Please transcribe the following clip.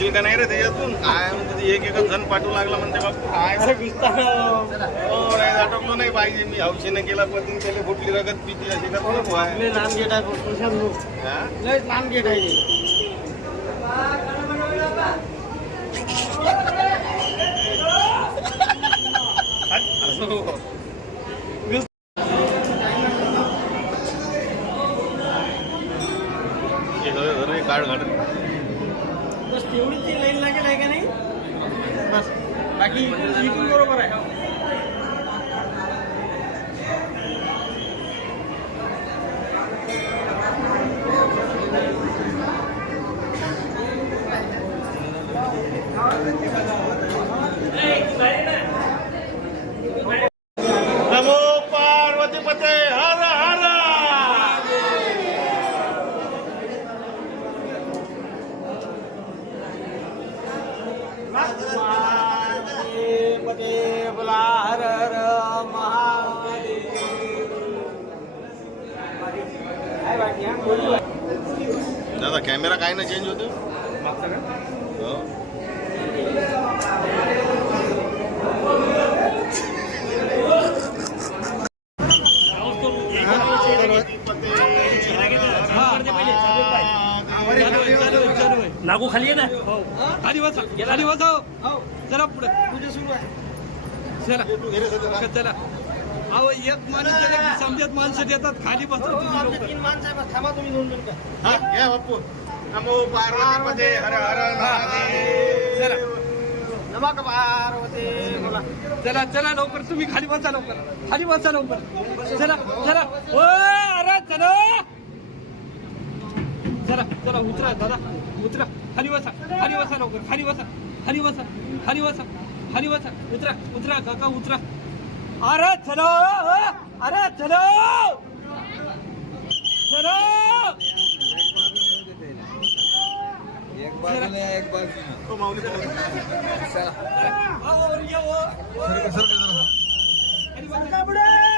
होशील का नाही रे त्याच्यातून काय म्हणते एक एकच जण पाठवू लागला म्हणते बापू काय आटकलो नाही पाहिजे मी हौशीने केला पती त्याला फुटली रगत पिती अशी का लहान गेट आहे लहान गेट आहे कार्ड घाल बस तेवढीच ती लाईन लागेल आहे का नाही बस बाकी इथून बरोबर आहे नमो पार्वती पते हर हर बोला हर हर महादेव दादा कॅमेरा काय ना चेंज होतो हो लागू खाली आहे ना खाली बसा खाली बसा चला पुढे पूजा सुरू आहे चला चला अहो एक माणूस गेला की समजत माणसं देतात खाली बसा तुम्ही तीन माणसं आहे थांबा तुम्ही 2 मिनिटं हा या बापू नमो पार्वती पते हर हर महादेव चला नमक पार्वती बोला चला चला लवकर तुम्ही खाली बसा लवकर खाली बसा लवकर चला चला ओ अरे चला चला चला उतरा दादा उतरा खाली बसा लवकर खाली बसा खाली बसा उतरा उतरा काका उतरा अरे चलो चलो चलो एक बाजूला एक बाजू माऊली और ये वो सर खाली बसा